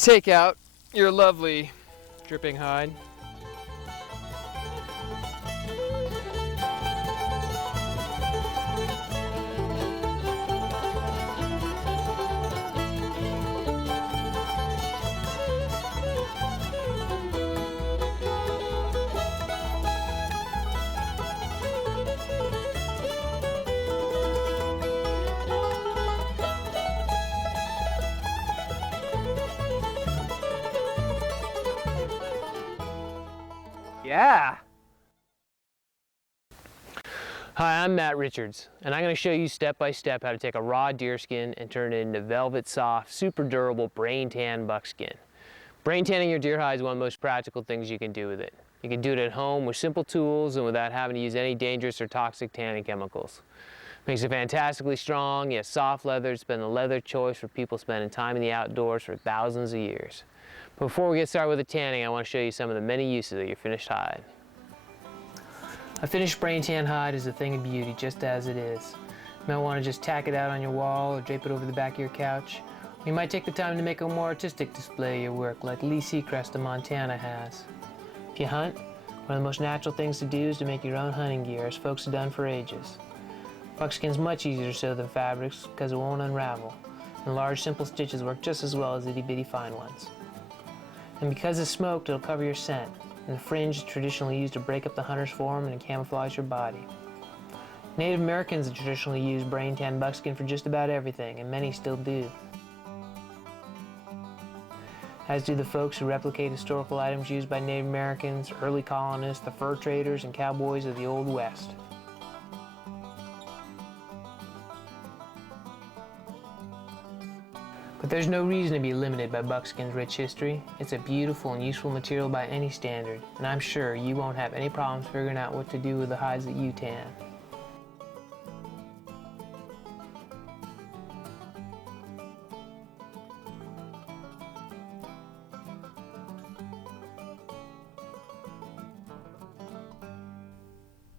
take out your lovely dripping hide. Yeah! Hi, I'm Matt Richards, and I'm going to show you step by step how to take a raw deerskin and turn it into velvet soft, super durable brain tan buckskin. Brain tanning your deer hide is one of the most practical things you can do with it. You can do it at home with simple tools and without having to use any dangerous or toxic tanning chemicals. Makes it fantastically strong, yet soft leather. It's been the leather choice for people spending time in the outdoors for thousands of years. Before we get started with the tanning, I want to show you some of the many uses of your finished hide. A finished brain tan hide is a thing of beauty just as it is. You might want to just tack it out on your wall or drape it over the back of your couch. Or you might take the time to make a more artistic display of your work like Lee Seacrest of Montana has. If you hunt, one of the most natural things to do is to make your own hunting gear, as folks have done for ages. Buckskin's much easier to sew than fabrics because it won't unravel, and large simple stitches work just as well as itty bitty fine ones. And because it's smoked, it'll cover your scent, and the fringe is traditionally used to break up the hunter's form and camouflage your body. Native Americans have traditionally used brain tan buckskin for just about everything, and many still do. As do the folks who replicate historical items used by Native Americans, early colonists, the fur traders, and cowboys of the Old West. But there's no reason to be limited by buckskin's rich history. It's a beautiful and useful material by any standard, and I'm sure you won't have any problems figuring out what to do with the hides that you tan.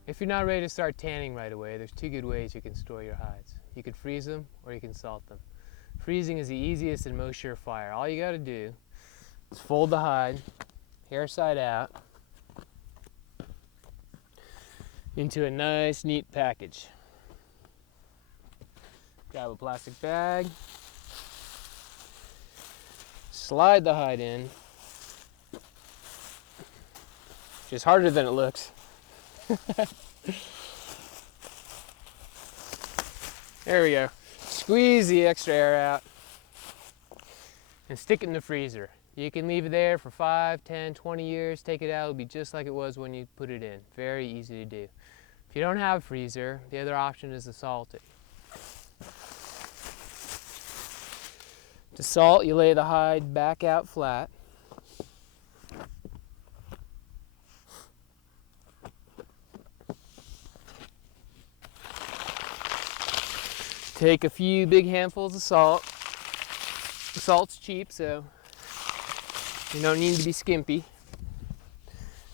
If you're not ready to start tanning right away, there's two good ways you can store your hides. You could freeze them or you can salt them. Freezing is the easiest and most surefire. All you got to do is fold the hide, hair side out, into a nice, neat package. Grab a plastic bag, slide the hide in, which is harder than it looks. There we go. Squeeze the extra air out and stick it in the freezer. You can leave it there for 5, 10, 20 years. Take it out, it'll be just like it was when you put it in. Very easy to do. If you don't have a freezer, the other option is to salt it. To salt, you lay the hide back out flat. Take a few big handfuls of salt. The salt's cheap, so you don't need to be skimpy.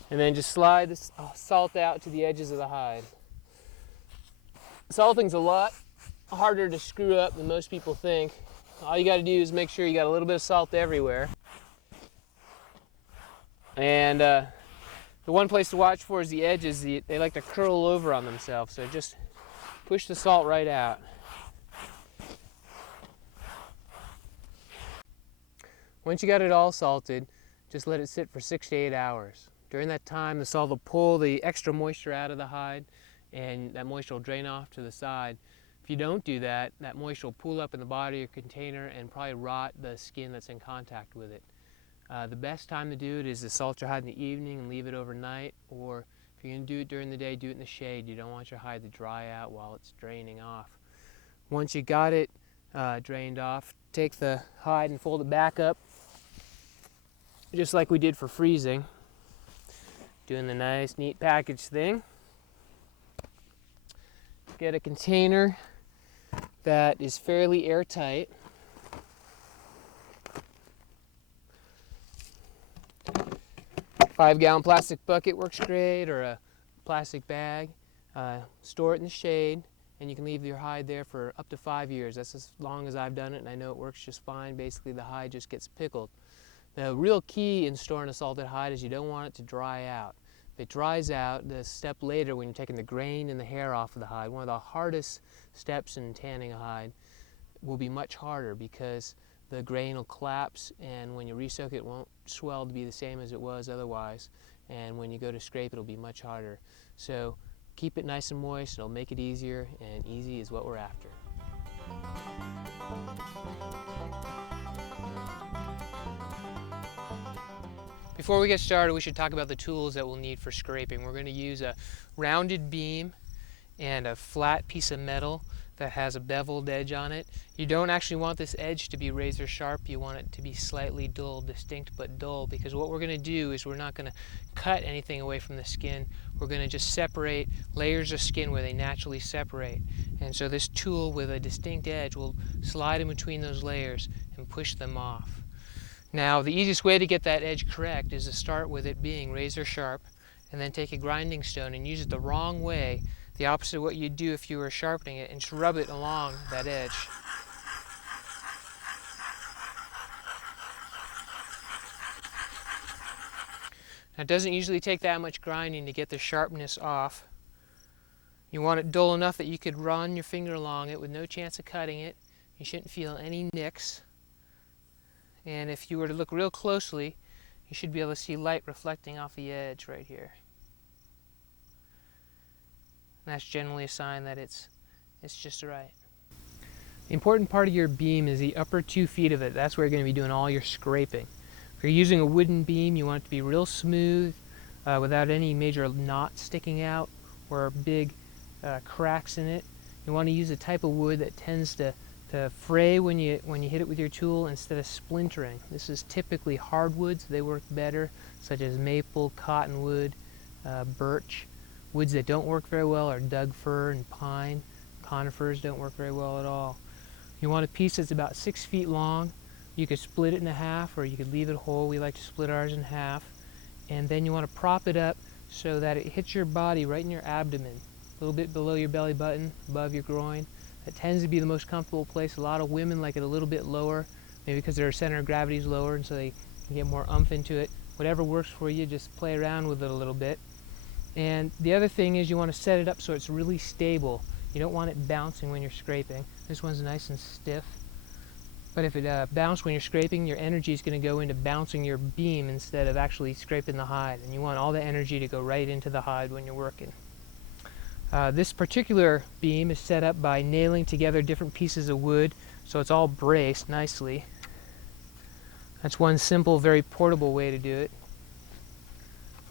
And then just slide the salt out to the edges of the hide. Salting's a lot harder to screw up than most people think. All you got to do is make sure you got a little bit of salt everywhere. And the one place to watch for is the edges. They like to curl over on themselves, so just push the salt right out. Once you got it all salted, just let it sit for 6 to 8 hours. During that time, the salt will pull the extra moisture out of the hide, and that moisture will drain off to the side. If you don't do that, that moisture will pool up in the body of your container and probably rot the skin that's in contact with it. The best time to do it is to salt your hide in the evening and leave it overnight, or if you're going to do it during the day, do it in the shade. You don't want your hide to dry out while it's draining off. Once you got it drained off, take the hide and fold it back up, just like we did for freezing. Doing the nice, neat package thing. Get a container that is fairly airtight. A 5-gallon plastic bucket works great, or a plastic bag. Store it in the shade. and you can leave your hide there for up to 5 years. That's as long as I've done it, and I know it works just fine. Basically, the hide just gets pickled. The real key in storing a salted hide is you don't want it to dry out. If it dries out, the step later when you're taking the grain and the hair off of the hide, one of the hardest steps in tanning a hide, will be much harder because the grain will collapse, and when you resoak it, it won't swell to be the same as it was otherwise, and when you go to scrape, it'll be much harder. So keep it nice and moist, it'll make it easier, and easy is what we're after. Before we get started, we should talk about the tools that we'll need for scraping. We're going to use a rounded beam and a flat piece of metal that has a beveled edge on it. You don't actually want this edge to be razor sharp. You want it to be slightly dull, distinct but dull, because what we're going to do is we're not going to cut anything away from the skin. We're going to just separate layers of skin where they naturally separate. And so this tool with a distinct edge will slide in between those layers and push them off. Now, the easiest way to get that edge correct is to start with it being razor sharp, and then take a grinding stone and use it the wrong way, the opposite of what you'd do if you were sharpening it, and just rub it along that edge. Now, it doesn't usually take that much grinding to get the sharpness off. You want it dull enough that you could run your finger along it with no chance of cutting it. You shouldn't feel any nicks. And if you were to look real closely, you should be able to see light reflecting off the edge right here. And that's generally a sign that it's just right. The important part of your beam is the upper 2 feet of it. That's where you're going to be doing all your scraping. If you're using a wooden beam, you want it to be real smooth, without any major knots sticking out or big cracks in it. You want to use a type of wood that tends to fray when you hit it with your tool instead of splintering. This is typically hardwoods. They work better, such as maple, cottonwood, birch. Woods that don't work very well are Doug fir and pine. Conifers don't work very well at all. You want a piece that's about 6 feet long. You could split it in half, or you could leave it whole. We like to split ours in half. And then you want to prop it up so that it hits your body right in your abdomen, a little bit below your belly button, above your groin. That tends to be the most comfortable place. A lot of women like it a little bit lower, maybe because their center of gravity is lower, and so they can get more oomph into it. Whatever works for you, just play around with it a little bit. And the other thing is you want to set it up so it's really stable. You don't want it bouncing when you're scraping. This one's nice and stiff. But if it bounces when you're scraping, your energy is going to go into bouncing your beam instead of actually scraping the hide. And you want all the energy to go right into the hide when you're working. This particular beam is set up by nailing together different pieces of wood, so it's all braced nicely. That's one simple, very portable way to do it.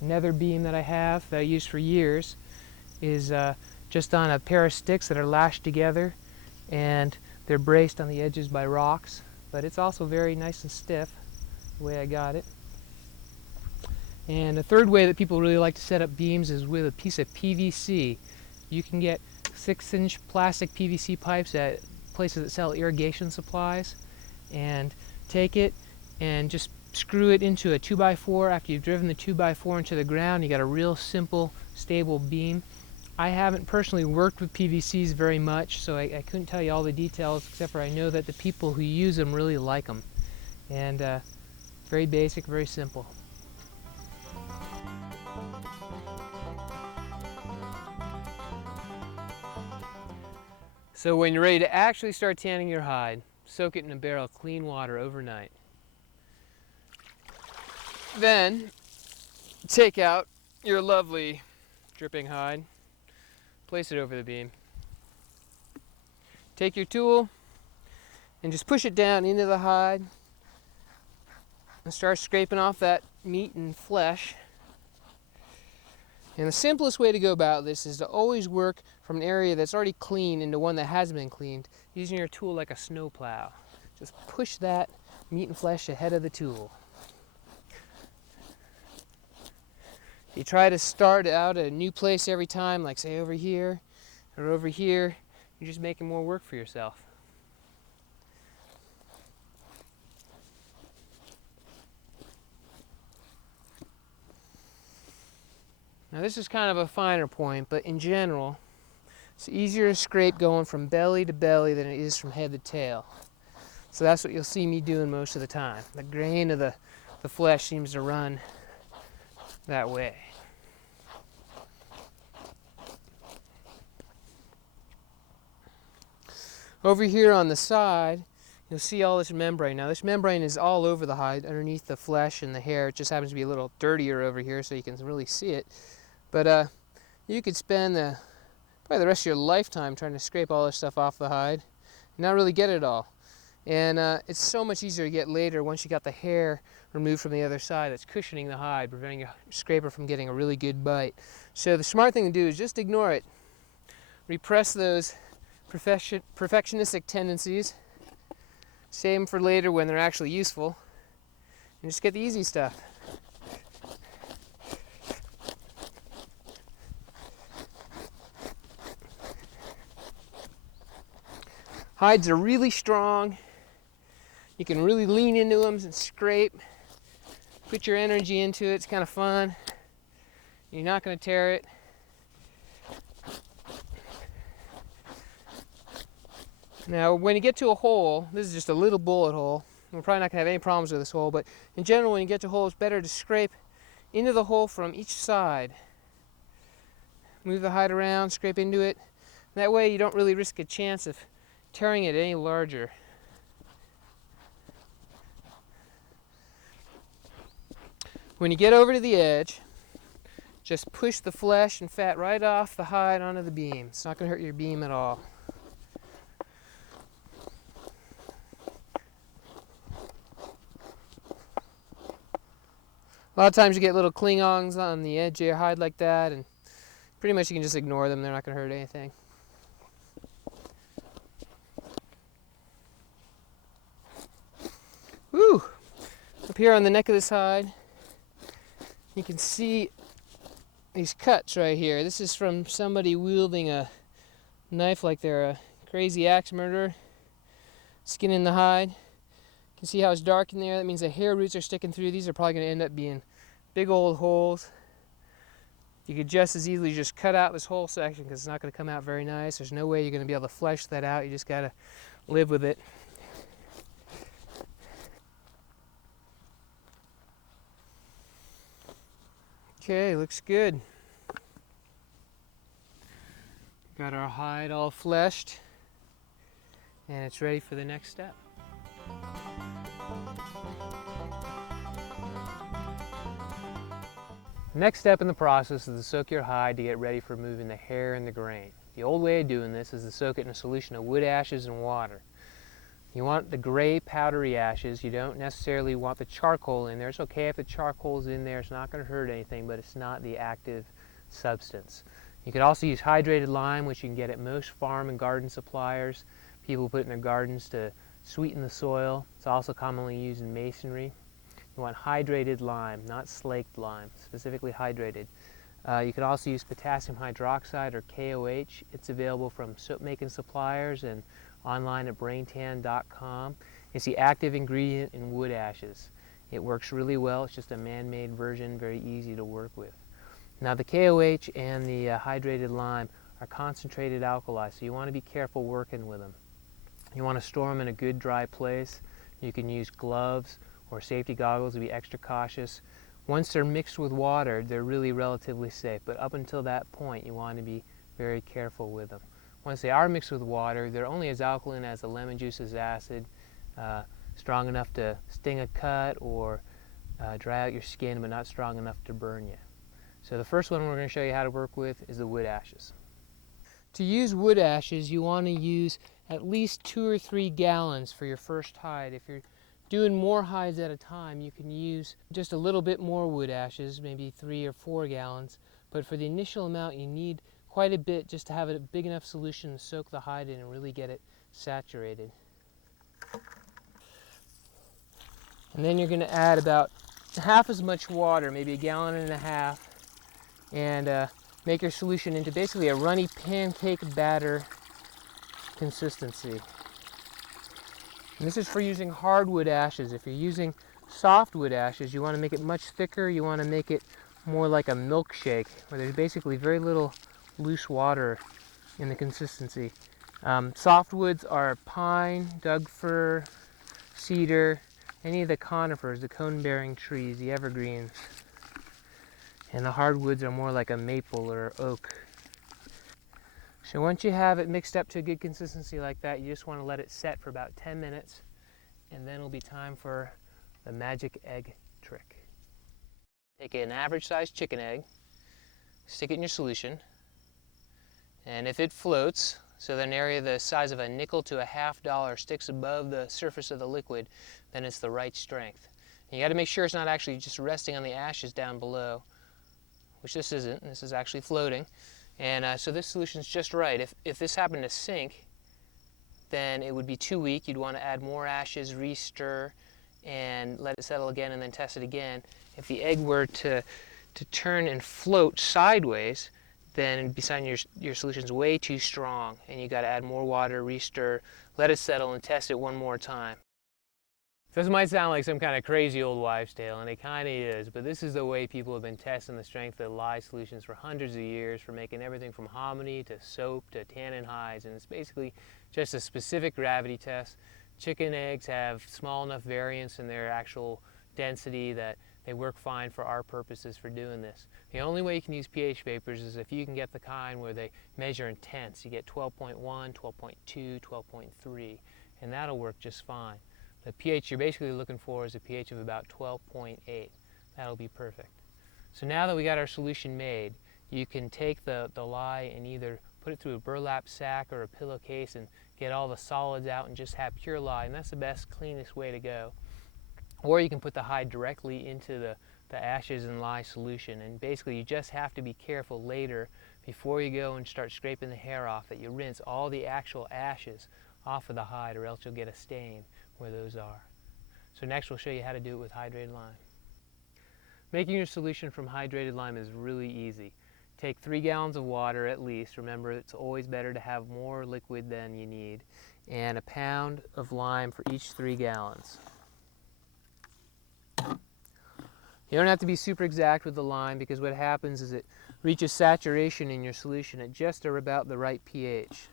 Another beam that I have, that I used for years, is just on a pair of sticks that are lashed together, and they're braced on the edges by rocks, but it's also very nice and stiff, the way I got it. And a third way that people really like to set up beams is with a piece of PVC. You can get 6-inch plastic PVC pipes at places that sell irrigation supplies, and take it and just screw it into a 2x4. After you've driven the 2x4 into the ground, you got a real simple, stable beam. I haven't personally worked with PVCs very much, so I couldn't tell you all the details, except for I know that the people who use them really like them. And very basic, very simple. So when you're ready to actually start tanning your hide, soak it in a barrel of clean water overnight. Then take out your lovely dripping hide, place it over the beam. Take your tool and just push it down into the hide and start scraping off that meat and flesh. And the simplest way to go about this is to always work from an area that's already clean into one that hasn't been cleaned, using your tool like a snow plow. Just push that meat and flesh ahead of the tool. You try to start out at a new place every time, like say over here or over here. You're just making more work for yourself. Now this is kind of a finer point, but in general, It's easier to scrape going from belly to belly than it is from head to tail. So that's what you'll see me doing most of the time. The grain of the flesh seems to run that way. Over here on the side, you'll see all this membrane. Now this membrane is all over the hide, underneath the flesh and the hair. It just happens to be a little dirtier over here so you can really see it. But you could spend probably the rest of your lifetime trying to scrape all this stuff off the hide and not really get it all. And it's so much easier to get later once you got the hair removed from the other side that's cushioning the hide, preventing your scraper from getting a really good bite. So the smart thing to do is just ignore it. Repress those perfectionistic tendencies. Save them for later when they're actually useful. And just get the easy stuff. Hides are really strong. You can really lean into them and scrape. Put your energy into it. It's kind of fun. You're not going to tear it. Now, when you get to a hole, this is just a little bullet hole. We're probably not going to have any problems with this hole, but in general, when you get to a hole, it's better to scrape into the hole from each side. Move the hide around, scrape into it. That way, you don't really risk a chance of tearing it any larger. When you get over to the edge, just push the flesh and fat right off the hide onto the beam. It's not going to hurt your beam at all. A lot of times you get little cling-ongs on the edge of your hide like that, and pretty much you can just ignore them. They're not going to hurt anything. Woo! Up here on the neck of this hide, you can see these cuts right here. This is from somebody wielding a knife like they're a crazy axe murderer, skinning the hide. You can see how it's dark in there. That means the hair roots are sticking through. These are probably going to end up being big old holes. You could just as easily just cut out this whole section because it's not going to come out very nice. There's no way you're going to be able to flesh that out. You just got to live with it. Okay, looks good. Got our hide all fleshed, and it's ready for the next step. The next step in the process is to soak your hide to get ready for removing the hair and the grain. The old way of doing this is to soak it in a solution of wood ashes and water. You want the gray powdery ashes. You don't necessarily want the charcoal in there. It's okay if the charcoal's in there. It's not going to hurt anything, but it's not the active substance. You could also use hydrated lime, which you can get at most farm and garden suppliers. People put it in their gardens to sweeten the soil. It's also commonly used in masonry. You want hydrated lime, not slaked lime, specifically hydrated. You can also use potassium hydroxide or KOH. It's available from soap-making suppliers and online at braintan.com. It's the active ingredient in wood ashes. It works really well. It's just a man-made version, very easy to work with. Now the KOH and the hydrated lime are concentrated alkali, so you want to be careful working with them. You want to store them in a good dry place. You can use gloves or safety goggles to be extra cautious. Once they're mixed with water, they're really relatively safe, but up until that point, you want to be very careful with them. Once they are mixed with water, they're only as alkaline as the lemon juice is acid, strong enough to sting a cut or dry out your skin, but not strong enough to burn you. So the first one we're going to show you how to work with is the wood ashes. To use wood ashes, you want to use at least 2 or 3 gallons for your first hide. If you're doing more hides at a time, you can use just a little bit more wood ashes, maybe 3 or 4 gallons. But for the initial amount, you need quite a bit just to have a big enough solution to soak the hide in and really get it saturated. And then you're going to add about half as much water, maybe 1.5 gallons, and make your solution into basically a runny pancake batter consistency. And this is for using hardwood ashes. If you're using softwood ashes, you want to make it much thicker. You want to make it more like a milkshake, where there's basically very little loose water in the consistency. Softwoods are pine, Doug fir, cedar, any of the conifers, the cone-bearing trees, the evergreens. And the hardwoods are more like a maple or oak. So once you have it mixed up to a good consistency like that, you just want to let it set for about 10 minutes, and then it'll be time for the magic egg trick. Take an average-sized chicken egg, stick it in your solution, and if it floats, so that an area the size of a nickel to a $1/2 sticks above the surface of the liquid, then it's the right strength. And you got to make sure it's not actually just resting on the ashes down below, which this isn't. This is actually floating. And so this solution's just right. If this happened to sink, then it would be too weak. You'd want to add more ashes, re-stir, and let it settle again, and then test it again. If the egg were to turn and float sideways, then your solution's way too strong, and you got to add more water, re-stir, let it settle, and test it one more time. This might sound like some kind of crazy old wives' tale, and it kind of is, but this is the way people have been testing the strength of lye solutions for hundreds of years, for making everything from hominy to soap to tannin hides, and it's basically just a specific gravity test. Chicken eggs have small enough variance in their actual density that they work fine for our purposes for doing this. The only way you can use pH papers is if you can get the kind where they measure in tenths. You get 12.1, 12.2, 12.3, and that'll work just fine. The pH you're basically looking for is a pH of about 12.8. That'll be perfect. So now that we got our solution made, you can take the lye and either put it through a burlap sack or a pillowcase and get all the solids out and just have pure lye, and that's the best, cleanest way to go. Or you can put the hide directly into the ashes and lye solution, and basically you just have to be careful later before you go and start scraping the hair off that you rinse all the actual ashes off of the hide, or else you'll get a stain where those are. So next we'll show you how to do it with hydrated lime. Making your solution from hydrated lime is really easy. Take 3 gallons of water at least. Remember, it's always better to have more liquid than you need. And a pound of lime for each 3 gallons. You don't have to be super exact with the lime, because what happens is it reaches saturation in your solution at just or about the right pH.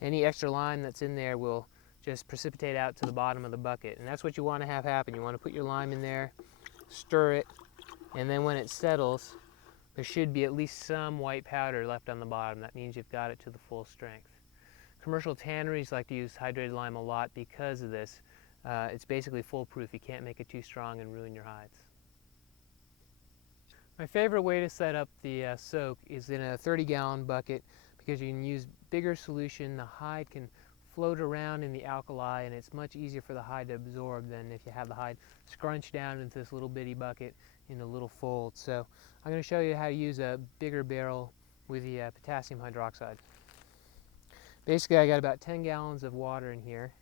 Any extra lime that's in there will just precipitate out to the bottom of the bucket, and that's what you want to have happen. You want to put your lime in there, stir it, and then when it settles, there should be at least some white powder left on the bottom. That means you've got it to the full strength. Commercial tanneries like to use hydrated lime a lot because of this. It's basically foolproof. You can't make it too strong and ruin your hides. My favorite way to set up the soak is in a 30-gallon bucket, because you can use bigger solution. The hide can float around in the alkali, and it's much easier for the hide to absorb than if you have the hide scrunched down into this little bitty bucket in a little fold. So I'm going to show you how to use a bigger barrel with the potassium hydroxide. Basically, I got about 10 gallons of water in here,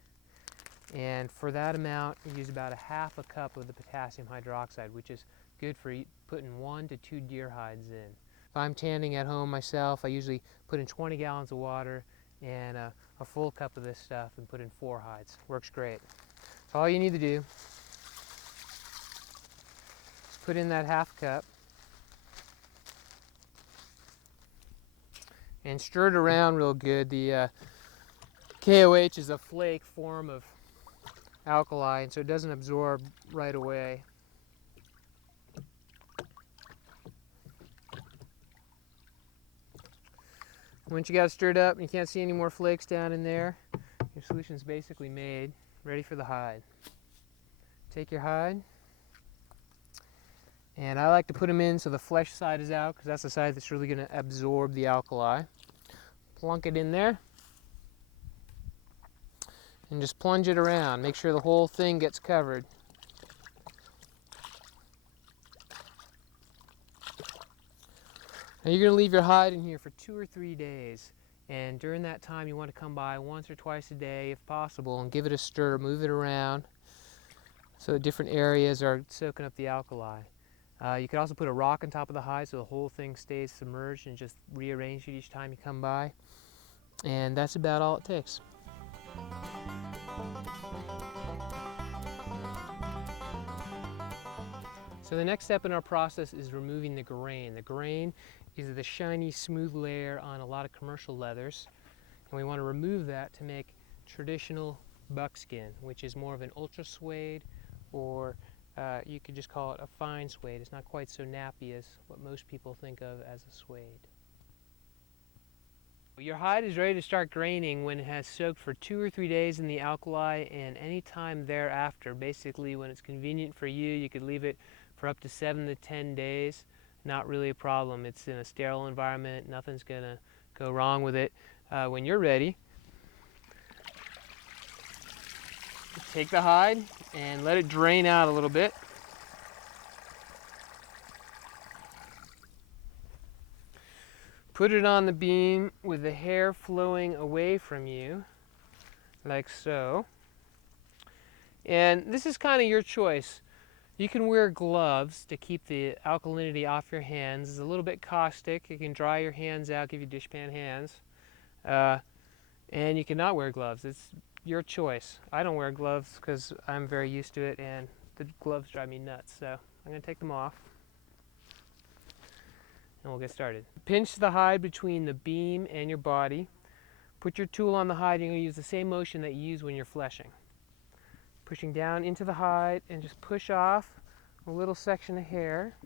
and for that amount I use about a 1/2 cup of the potassium hydroxide, which is good for putting 1 to 2 deer hides in. If I'm tanning at home myself, I usually put in 20 gallons of water and a full cup of this stuff and put in 4 hides. Works great. So all you need to do is put in that 1/2 cup and stir it around real good. The KOH is a flake form of alkali, and so it doesn't absorb right away. Once you got it stirred up and you can't see any more flakes down in there, your solution's basically made, ready for the hide. Take your hide, and I like to put them in so the flesh side is out, because that's the side that's really going to absorb the alkali. Plunk it in there and just plunge it around. Make sure the whole thing gets covered. Now you're going to leave your hide in here for 2 or 3 days, and during that time you want to come by once or twice a day if possible and give it a stir, move it around so that different areas are soaking up the alkali. You could also put a rock on top of the hide so the whole thing stays submerged, and just rearrange it each time you come by, and that's about all it takes. So the next step in our process is removing the grain. The grain is the shiny, smooth layer on a lot of commercial leathers. And we want to remove that to make traditional buckskin, which is more of an ultra suede, or you could just call it a fine suede. It's not quite so nappy as what most people think of as a suede. Your hide is ready to start graining when it has soaked for 2 or 3 days in the alkali, and any time thereafter. Basically, when it's convenient for you, you could leave it for up to 7 to 10 days. Not really a problem. It's in a sterile environment. Nothing's going to go wrong with it. When you're ready, take the hide and let it drain out a little bit. Put it on the beam with the hair flowing away from you, like so. And this is kind of your choice. You can wear gloves to keep the alkalinity off your hands. It's a little bit caustic. It can dry your hands out, give you dishpan hands. And you cannot wear gloves. It's your choice. I don't wear gloves because I'm very used to it, and the gloves drive me nuts. So I'm going to take them off. And we'll get started. Pinch the hide between the beam and your body. Put your tool on the hide, and you're going to use the same motion that you use when you're fleshing. Pushing down into the hide and just push off a little section of hair.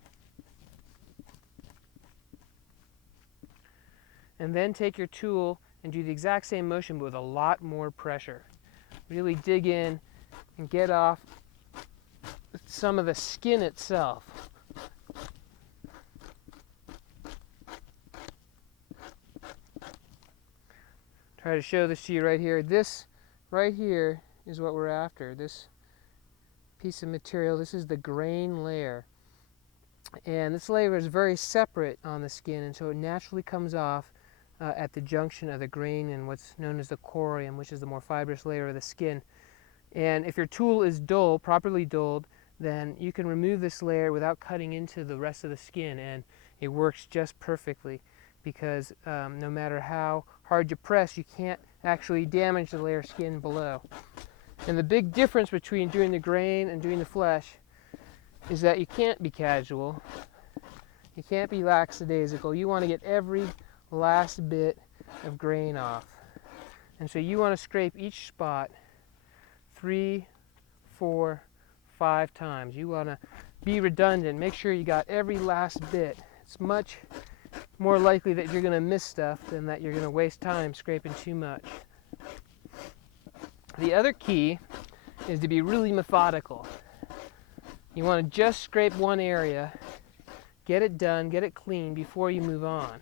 And then take your tool and do the exact same motion but with a lot more pressure. Really dig in and get off some of the skin itself. Try to show this to you right here. This right here is what we're after. This piece of material, this is the grain layer. And this layer is very separate on the skin, and so it naturally comes off at the junction of the grain and what's known as the corium, which is the more fibrous layer of the skin. And if your tool is dull, properly dulled, then you can remove this layer without cutting into the rest of the skin, and it works just perfectly, because no matter how hard you press, you can't actually damage the layer of skin below. And the big difference between doing the grain and doing the flesh is that you can't be casual. You can't be lackadaisical. You want to get every last bit of grain off. And so you want to scrape each spot 3, 4, 5 times. You want to be redundant. Make sure you got every last bit. It's much more likely that you're going to miss stuff than that you're going to waste time scraping too much. The other key is to be really methodical. You want to just scrape one area, get it done, get it clean before you move on.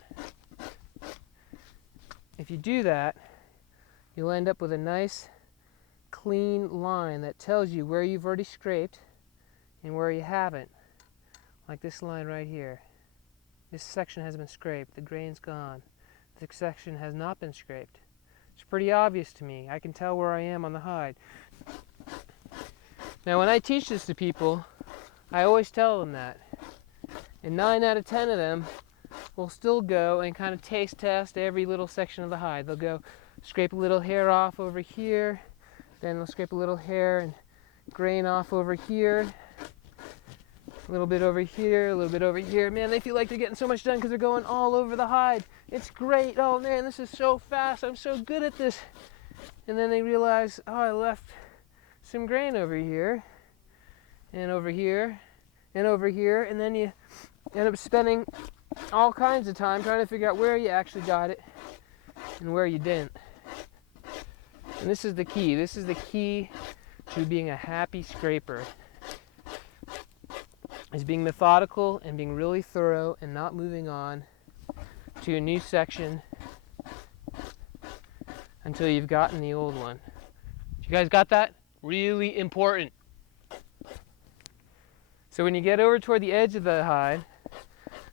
If you do that, you'll end up with a nice clean line that tells you where you've already scraped and where you haven't. Like this line right here. This section has been scraped, the grain's gone. This section has not been scraped. It's pretty obvious to me. I can tell where I am on the hide. Now when I teach this to people, I always tell them that. And 9 out of 10 of them will still go and kind of taste test every little section of the hide. They'll go scrape a little hair off over here, then they'll scrape a little hair and grain off over here, a little bit over here, a little bit over here. Man, they feel like they're getting so much done because they're going all over the hide. It's great. Oh man, this is so fast. I'm so good at this. And then they realize, oh, I left some grain over here, and over here, and over here. And then you end up spending all kinds of time trying to figure out where you actually got it and where you didn't. And this is the key. This is the key to being a happy scraper. Is being methodical and being really thorough and not moving on to a new section until you've gotten the old one. You guys got that? Really important. So when you get over toward the edge of the hide,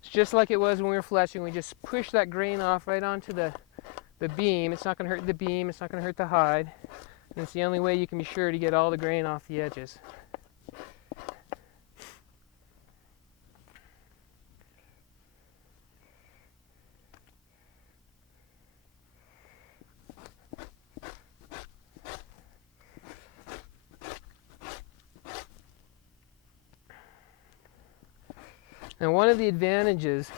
it's just like it was when we were fleshing. We just push that grain off right onto the beam. It's not going to hurt the beam. It's not going to hurt the hide. And it's the only way you can be sure to get all the grain off the edges. Now, one of the advantages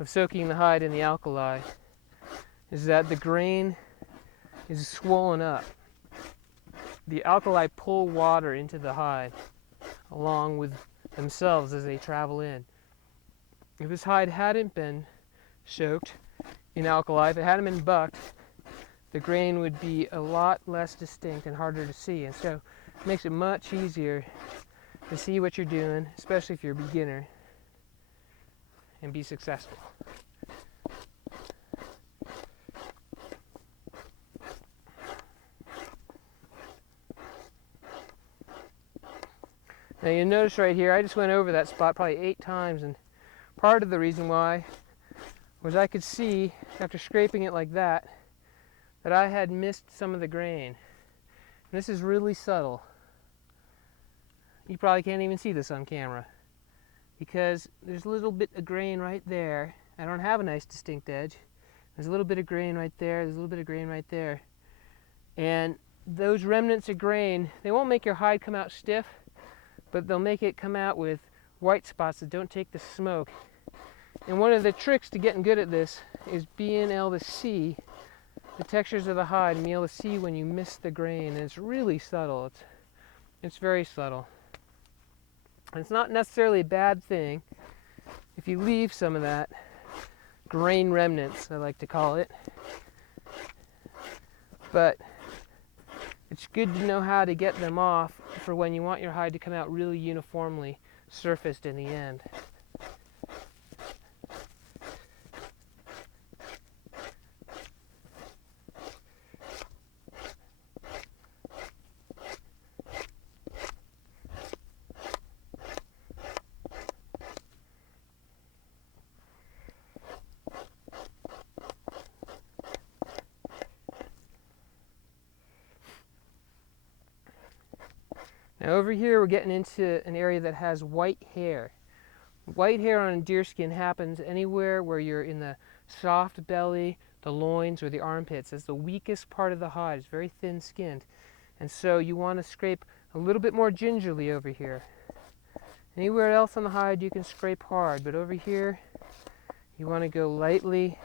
of soaking the hide in the alkali is that the grain is swollen up. The alkali pull water into the hide along with themselves as they travel in. If this hide hadn't been soaked in alkali, if it hadn't been bucked, the grain would be a lot less distinct and harder to see. And so it makes it much easier to see what you're doing, especially if you're a beginner, and be successful. Now you notice right here, I just went over that spot probably 8 times, and part of the reason why was I could see, after scraping it like that I had missed some of the grain. And this is really subtle. You probably can't even see this on camera, because there's a little bit of grain right there. I don't have a nice distinct edge. There's a little bit of grain right there, there's a little bit of grain right there. And those remnants of grain, they won't make your hide come out stiff, but they'll make it come out with white spots that don't take the smoke. And one of the tricks to getting good at this is being able to see the textures of the hide and be able to see when you miss the grain. And it's really subtle. It's very subtle. And it's not necessarily a bad thing if you leave some of that grain remnants, I like to call it. But it's good to know how to get them off for when you want your hide to come out really uniformly surfaced in the end. Now over here we're getting into an area that has white hair. White hair on a deerskin happens anywhere where you're in the soft belly, the loins, or the armpits. It's the weakest part of the hide. It's very thin skinned. And so you want to scrape a little bit more gingerly over here. Anywhere else on the hide you can scrape hard, but over here you want to go lightly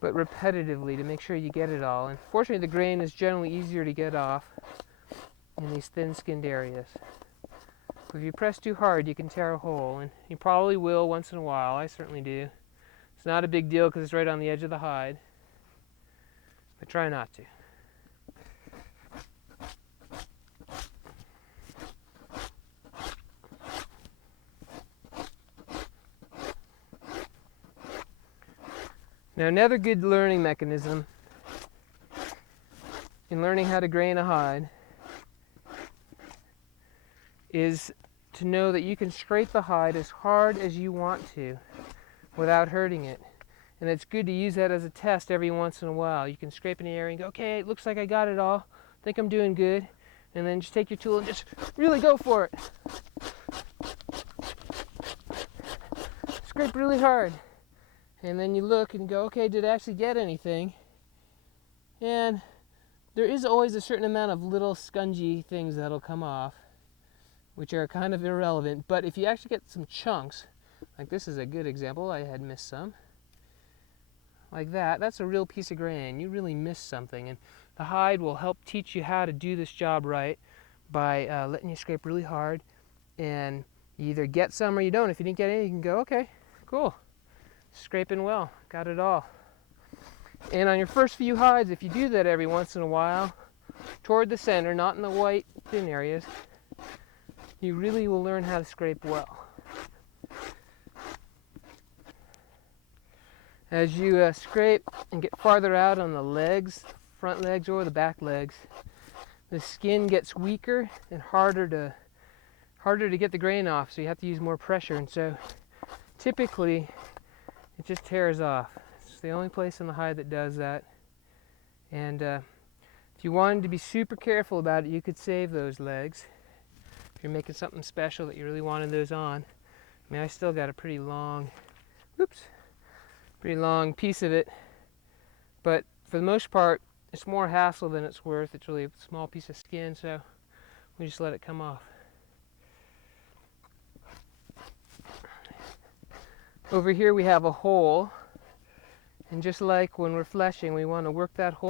but repetitively to make sure you get it all. And fortunately the grain is generally easier to get off in these thin-skinned areas. If you press too hard, you can tear a hole, and you probably will once in a while. I certainly do. It's not a big deal because it's right on the edge of the hide, but try not to. Now, another good learning mechanism in learning how to grain a hide is to know that you can scrape the hide as hard as you want to without hurting it. And it's good to use that as a test every once in a while. You can scrape in the area and go, okay, it looks like I got it all. I think I'm doing good. And then just take your tool and just really go for it. Scrape really hard. And then you look and go, okay, did I actually get anything? And there is always a certain amount of little scungy things that'll come off, which are kind of irrelevant. But if you actually get some chunks, like this is a good example, I had missed some, like that, that's a real piece of grain. You really missed something, and the hide will help teach you how to do this job right by letting you scrape really hard, and you either get some or you don't. If you didn't get any, you can go, okay, cool, scraping well, got it all. And on your first few hides, if you do that every once in a while, toward the center, not in the white thin areas, you really will learn how to scrape well. As you scrape and get farther out on the legs, front legs or the back legs, the skin gets weaker and harder to get the grain off, so you have to use more pressure, and so typically it just tears off. It's the only place in the hide that does that. And if you wanted to be super careful about it, you could save those legs. If you're making something special that you really wanted those on. I mean, I still got a pretty long piece of it, but for the most part it's more hassle than it's worth. It's really a small piece of skin, so we just let it come off. Over here we have a hole, and just like when we're fleshing, we want to work that hole